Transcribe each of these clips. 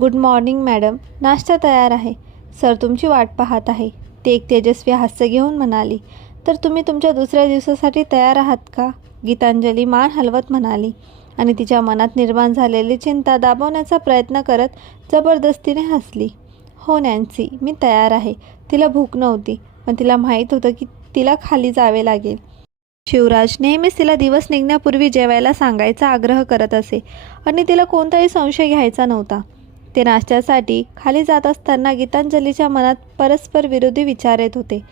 Good morning madam. नाश्ता तयार आहे. सर तुमची वाट पाहत आहे. ती एक तेजस्वी हास्य घेऊन म्हणाली तर तुम्ही तुमच्या दुसऱ्या दिवसासाठी तयार आहात का? गीतांजली मान हलवत म्हणाली आणि तिच्या मनात निर्माण झालेली चिंता दाबवण्याचा प्रयत्न करत जबरदस्तीने हसली. हो नॅन्सी मी तयार आहे. तिला भूक नव्हती पण तिला माहीत होतं की तिला खाली जावे लागेल. शिवराज नेहमीच तिला दिवस निघण्यापूर्वी जेवायला सांगायचा आग्रह करत असे आणि तिला कोणताही संशय घ्यायचा नव्हता. ते नाश्त्यासाठी खाली जात असताना गीतांजलीच्या मनात परस्पर विरोधी विचार येत होते.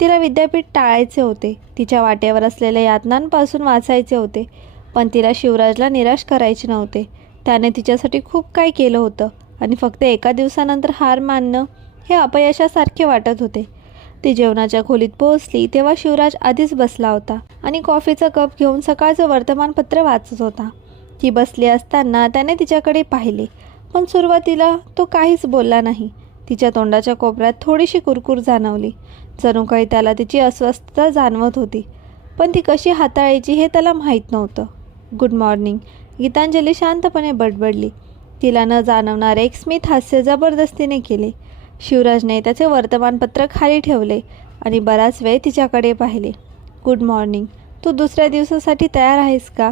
तिला विद्यापीठ टाळायचे होते. तिच्या वाट्यावर असलेल्या यातनांपासून वाचायचे होते. पण तिला शिवराजला निराश करायचे नव्हते. त्याने तिच्यासाठी खूप काही केलं होतं आणि फक्त एका दिवसानंतर हार मानणं हे अपयशासारखे वाटत होते. ती जेवणाच्या खोलीत पोहोचली तेव्हा शिवराज आधीच बसला होता आणि कॉफीचा कप घेऊन सकाळचं वर्तमानपत्र वाचत होता. ती बसली असताना त्याने तिच्याकडे पाहिले. पण सुरुवातीला तो काहीच बोलला नाही. तिच्या तोंडाच्या कोपऱ्यात थोडीशी कुरकुर जाणवली. जणू काही त्याला तिची अस्वस्थता जाणवत होती. पण ती कशी हाताळायची हे त्याला माहीत नव्हतं. Good morning. गीतांजली शांतपणे बडबडली. तिला न जाणवणारे एक स्मित हास्य जबरदस्तीने केले. शिवराजने त्याचे वर्तमानपत्र खाली ठेवले आणि बराच वेळ तिच्याकडे पाहिले. Good morning. तू दुसऱ्या दिवसासाठी तयार आहेस का?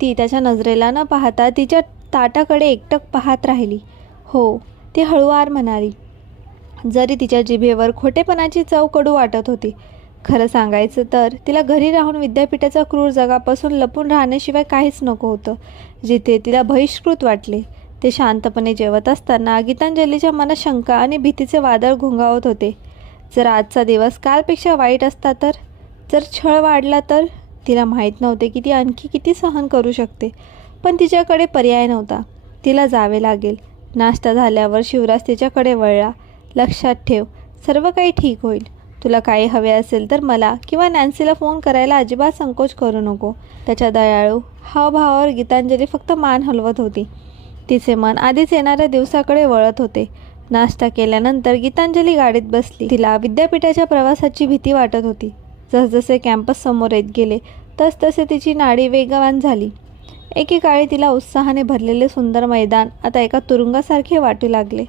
ती त्याच्या नजरेला न पाहता तिच्या ताटाकडे एकटक पाहत राहिली. हो ती हळूवार म्हणाली. जरी तिच्या जिभेवर खोटेपणाची चव कडू वाटत होती. खरं सांगायचं तर तिला घरी राहून विद्यापीठाचा क्रूर जगापासून लपून राहण्याशिवाय काहीच नको होतं. जिथे तिला बहिष्कृत वाटले ते शांतपणे जेवत असताना गीतांजलीच्या मनात शंका आणि भीतीचे वादळ घोंगावत होते. जर आजचा दिवस कालपेक्षा वाईट असता तर? जर छळ वाढला तर? तिला माहीत नव्हते की ती आणखी किती सहन करू शकते. पण तिच्याकडे पर्याय नव्हता. तिला जावे लागेल. नाश्ता झाल्यावर शिवराज तिच्याकडे वळला. लक्षात ठेव सर्व काही ठीक होईल. तुला काही हवे असेल तर मला किंवा नॅन्सीला फोन करायला अजिबात संकोच करू नको. त्याच्या दयाळू हावभावावर गीतांजली फक्त मान हलवत होती. तिचे मन आधीच येणाऱ्या दिवसाकडे वळत होते. नाश्ता केल्यानंतर गीतांजली गाडीत बसली. तिला विद्यापीठाच्या प्रवासाची भीती वाटत होती. जसजसे कॅम्पस समोर येत गेले तसतसे तिची नाडी वेगवान झाली. एकेकाळी तिला उत्साहाने भरलेले सुंदर मैदान आता एका तुरुंगासारखे वाटू लागले.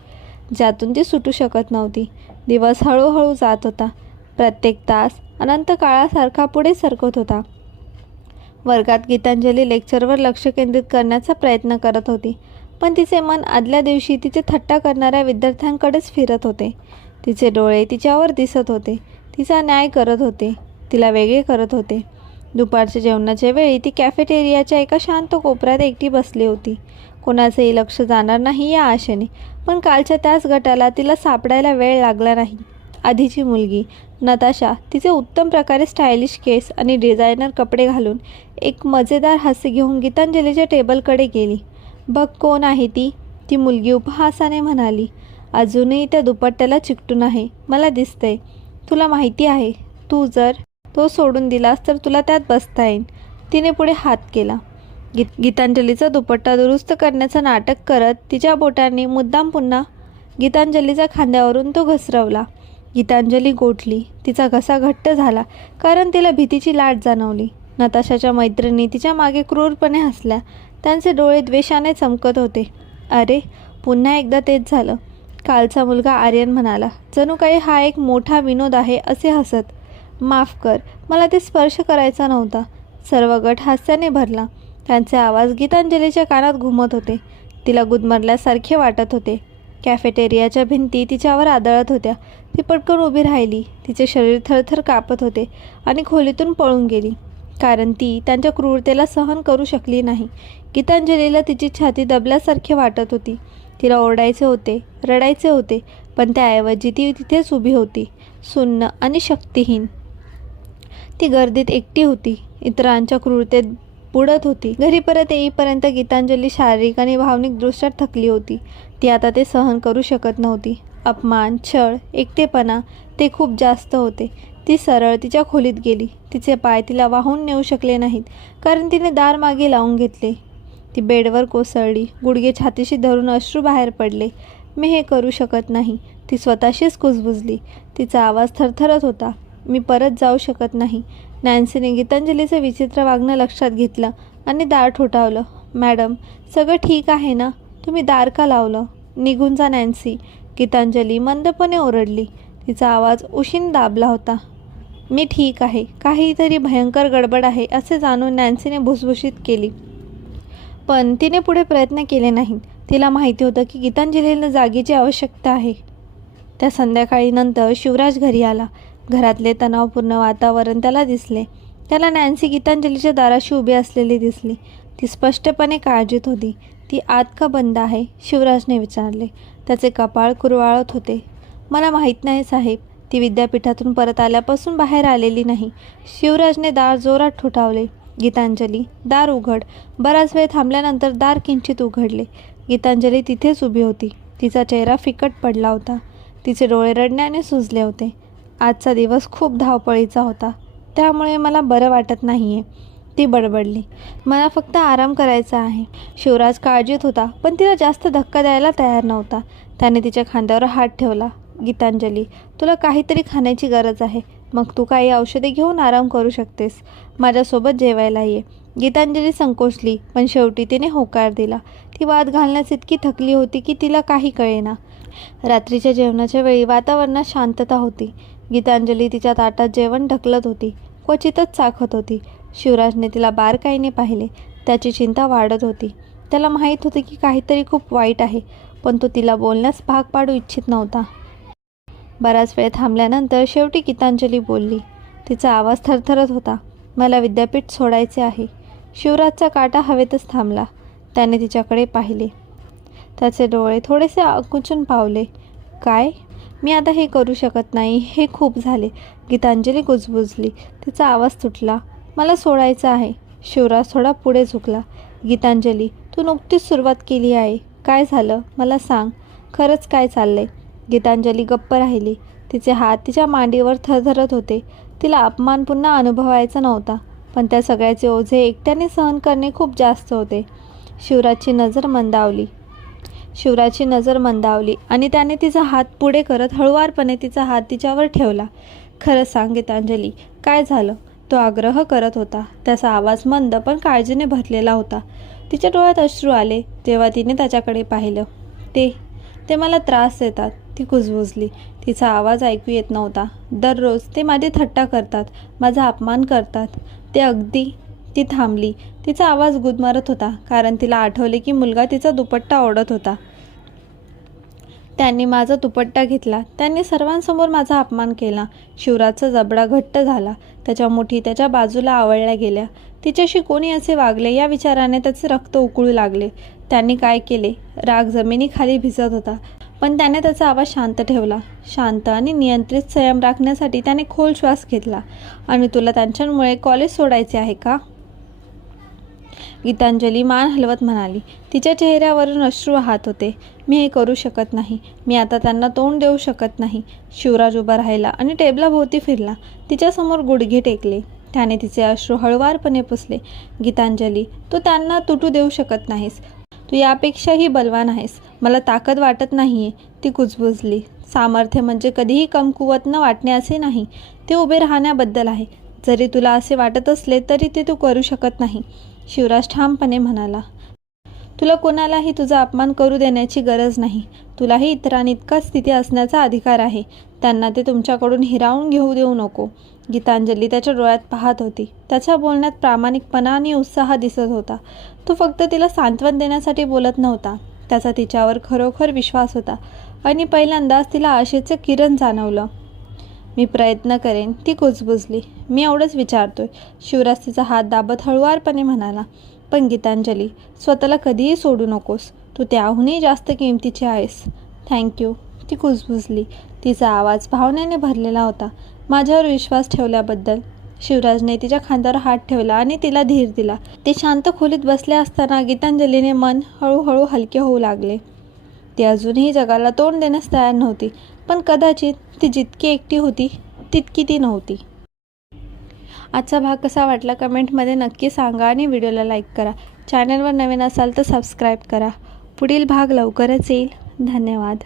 ज्यातून ती सुटू शकत नव्हती. दिवस हळूहळू जात होता. प्रत्येक तास अनंत काळासारखा पुढे सरकत होता. वर्गात गीतांजली लेक्चरवर लक्ष केंद्रित करण्याचा प्रयत्न करत होती. पण तिचे मन आदल्या दिवशी तिचे थट्टा करणाऱ्या विद्यार्थ्यांकडेच फिरत होते. तिचे डोळे तिच्यावर दिसत होते. तिचा न्याय करत होते. तिला वेगळे करत होते. दुपारच्या जेवणाच्या वेळी ती कॅफेटेरियाच्या एका शांत कोपऱ्यात एकटी बसली होती. कोणाचंही लक्ष जाणार नाही या आशेने पण कालच्या त्याच गटाला तिला सापडायला वेळ लागला नाही. आधीची मुलगी नताशा तिचे उत्तम प्रकारे स्टायलिश केस आणि डिझायनर कपडे घालून एक मजेदार हास्य घेऊन गीतांजलीच्या टेबलकडे गेली. बघ कोण आहे ती ती मुलगी उपहासाने म्हणाली. अजूनही त्या दुपट्ट्याला चिकटून आहे. मला दिसतंय. तुला माहिती आहे. तू जर तो सोडून दिलास तर तुला त्यात बसता येईल तिने पुढे हात केला. गीत गीतांजलीचा दुपट्टा दुरुस्त करण्याचं नाटक करत तिच्या बोटांनी मुद्दाम पुन्हा गीतांजलीच्या खांद्यावरून तो घसरवला. गीतांजली गोठली. तिचा घसा घट्ट झाला कारण तिला भीतीची लाट जाणवली. नताशाच्या मैत्रिणी तिच्यामागे क्रूरपणे हसल्या. त्यांचे डोळे द्वेषाने चमकत होते. अरे पुन्हा एकदा तेच झालं कालचा मुलगा आर्यन म्हणाला. जणू काही हा एक मोठा विनोद आहे असे हसत माफ कर मला ते स्पर्श करायचा नव्हता. सर्व गट हास्याने भरला. त्यांचे आवाज गीतांजलीच्या कानात घुमत होते. तिला गुदमरल्यासारखे वाटत होते. कॅफेटेरियाच्या भिंती तिच्यावर आदळत होत्या. ती पटकन उभी राहिली. तिचे शरीर थरथर कापत होते आणि खोलीतून पळून गेली. कारण ती त्यांच्या क्रूरतेला सहन करू शकली नाही. गीतांजलीला तिची छाती दबल्यासारखे वाटत होती. तिला ओरडायचे होते रडायचे होते पण त्याऐवजी ती तिथेच उभी होती. सुन्न आणि शक्तिहीन. ती गर्दीत एकटी होती. इतरांच्या क्रूरतेत बुडत होती. घरी परत येईपर्यंत गीतांजली शारीरिक आणि भावनिकदृष्ट्या थकली होती. ती आता ते सहन करू शकत नव्हती. अपमान छळ एकटेपणा ते खूप जास्त होते. ती सरळ तिच्या खोलीत गेली. तिचे पाय तिला वाहून नेऊ शकले नाहीत कारण तिने दार मागे लावून घेतले. ती बेडवर कोसळली. गुडघे छातीशी धरून अश्रू बाहेर पडले. मी हे करू शकत नाही. ती स्वतःशीच कुजबुजली. तिचा आवाज थरथरत होता. मी परत जाऊ शकत नाही. नॅन्सीने गीतांजलीचं विचित्र वागणं लक्षात घेतलं आणि दार ठोठावलं. मॅडम सगळं ठीक आहे ना? तुम्ही दार का लावलं. निघून जा नॅन्सी. गीतांजली मंदपणे ओरडली. तिचा आवाज उशीन दाबला होता. मी ठीक आहे. काहीतरी भयंकर गडबड आहे असे जाणून नॅन्सीने भुसभुशीत केली. पण तिने पुढे प्रयत्न केले नाहीत. तिला माहिती होतं की गीतांजलीला जागेची आवश्यकता आहे. त्या संध्याकाळी नंतर शिवराज घरी आला. घरातले तणावपूर्ण वातावरण त्याला दिसले. त्याला नॅन्सी गीतांजलीच्या दाराशी उभी असलेली दिसली. ती स्पष्टपणे काळजीत होती. ती आत का बंद आहे? शिवराजने विचारले. त्याचे कपाळ कुरवाळत होते. मला माहीत नाही साहेब. ती विद्यापीठातून परत आल्यापासून बाहेर आलेली नाही. शिवराजने दार जोरात ठोठावले. गीतांजली दार उघड. बराच वेळ थांबल्यानंतर दार किंचित उघडले. गीतांजली तिथेच उभी होती. तिचा चेहरा फिकट पडला होता. तिचे डोळे रडण्याने सुजले होते. आजचा दिवस खूप धावपळीचा होता. त्यामुळे मला बरं वाटत नाही आहे ती बडबडली. मला फक्त आराम करायचा आहे. शिवराज काळजीत होता पण तिला जास्त धक्का द्यायला तयार नव्हता. त्याने तिच्या खांद्यावर हात ठेवला. गीतांजली तुला काहीतरी खाण्याची गरज आहे. मग तू काही औषधे घेऊन आराम करू शकतेस. माझ्यासोबत जेवायला ये. गीतांजली संकोचली पण शेवटी तिने होकार दिला. ती वाद घालण्यास इतकी थकली होती की तिला काही कळेना. रात्रीच्या जेवणाच्या वेळी वातावरणात शांतता होती. गीतांजली तिच्या ताटात जेवण ढकलत होती. क्वचितच चाखत होती. शिवराजने तिला बारकाईने पाहिले. त्याची चिंता वाढत होती. त्याला माहीत होते की काहीतरी खूप वाईट आहे पण तो तिला बोलण्यास भाग पाडू इच्छित नव्हता. बराच वेळ थांबल्यानंतर शेवटी गीतांजली बोलली. तिचा आवाज थरथरत होता. मला विद्यापीठ सोडायचे आहे. शिवराजचा काटा हवेतच थांबला. त्याने तिच्याकडे पाहिले. त्याचे डोळे थोडेसे आकुंचून पावले. काय? मी आता हे करू शकत नाही. हे खूप झाले. गीतांजली गुजबुजली. तिचा आवाज तुटला. मला सोडायचं आहे. शिवराज थोडा पुढे झुकला. गीतांजली तू नुकतीच सुरुवात केली आहे. काय झालं? मला सांग. खरंच काय चाललंय? गीतांजली गप्प राहिली. तिचे हात तिच्या मांडीवर थरथरत होते. तिला अपमान पुन्हा अनुभवायचा नव्हता. पण त्या सगळ्याचे ओझे एकट्याने सहन करणे खूप जास्त होते. शिवराजची नजर मंदावली. शिवराजची नजर मंदावली आणि त्याने तिचा हात पुढे करत हळुवारपणे तिचा हात तिच्यावर ठेवला. खरं सांग गीतांजली काय झालं? तो आग्रह करत होता. त्याचा आवाज मंद पण काळजीने भरलेला होता. तिच्या डोळ्यात अश्रू आले. तेव्हा तिने त्याच्याकडे पाहिलं. ते ते मला त्रास देतात ती कुजबुजली. तिचा आवाज ऐकू येत नव्हता. दररोज ते माझी थट्टा करतात माझा अपमान करतात. ते अगदी ती थांबली. तिचा आवाज गुदमरत होता कारण तिला आठवले की मुलगा तिचा दुपट्टा ओढत होता. त्यांनी माझा दुपट्टा घेतला. त्यांनी सर्वांसमोर माझा अपमान केला. शिवराजचा जबडा घट्ट झाला. त्याच्या मुठी त्याच्या बाजूला आवळल्या गेल्या. तिच्याशी कोणी असे वागले? या विचाराने त्याचे रक्त उकळू लागले. त्यांनी काय केले? राग जमिनीखाली भिजत होता. पण त्याने त्याचा आवाज शांत ठेवला. शांत आणि नियंत्रित संयम राखण्यासाठी त्याने खोल श्वास घेतला. आणि तुला त्यांच्यामुळे कॉलेज सोडायचे आहे का? गीतांजली मान हलवत म्हणाली तिच्या चेहऱ्यावरून अश्रू वाहत होते. मी हे करू शकत नाही. मी आता त्यांना तोंड देऊ शकत नाही. शिवराज उभा राहिला आणि टेबलाभोवती फिरला. तिच्यासमोर गुडघे टेकले. त्याने तिचे अश्रू हळुवारपणे पुसले. गीतांजली तू त्यांना तुटू देऊ शकत नाहीस. तू यापेक्षाही बलवान आहेस. मला ताकद वाटत नाही आहे ती कुजबुजली. सामर्थ्य म्हणजे कधीही कमकुवत न वाटणे असे नाही. ते उभे राहण्याबद्दल आहे. जरी तुला असे वाटत असले तरी ते तू करू शकत नाही. शिवराज ठामपणे म्हणाला तुला कोणालाही तुझा अपमान करू देण्याची गरज नाही. तुलाही इतरांइतकाच स्थिती असण्याचा अधिकार आहे. त्यांना ते तुमच्याकडून हिरावून घेऊ देऊ नको. गीतांजली त्याच्या डोळ्यात पाहत होती. त्याच्या बोलण्यात प्रामाणिकपणा आणि उत्साह दिसत होता. तो फक्त तिला सांत्वन देण्यासाठी बोलत नव्हता. त्याचा तिच्यावर खरोखर विश्वास होता आणि पहिल्यांदाच तिला आशेचं किरण जाणवलं. मी प्रयत्न करेन ती कुजबुजली. मी एवढंच विचारतोय. शिवराज तिचा हात दाबत हळुवारपणे म्हणाला पण गीतांजली स्वतःला कधीही सोडू नकोस. तू त्याहूनही जास्त किमतीची आहेस. थँक्यू ती कुजबुजली. तिचा आवाज भावनेने भरलेला होता. माझ्यावर विश्वास ठेवल्याबद्दल. शिवराजने तिच्या खांद्यावर हात ठेवला आणि तिला धीर दिला. ते शांत खोलीत बसले असताना गीतांजलीने मन हळूहळू हलके होऊ लागले. ती अजूनही जगाला तोंड देण्यास तयार नव्हती. पण कदाचित ती जितकी एकटी होती तितकी ती नव्हती. आजचा भाग कसा वाटला कमेंटमध्ये नक्की सांगा आणि व्हिडिओला लाईक करा. चॅनलवर नवीन असाल तर सबस्क्राईब करा. पुढील भाग लवकरच येईल. धन्यवाद.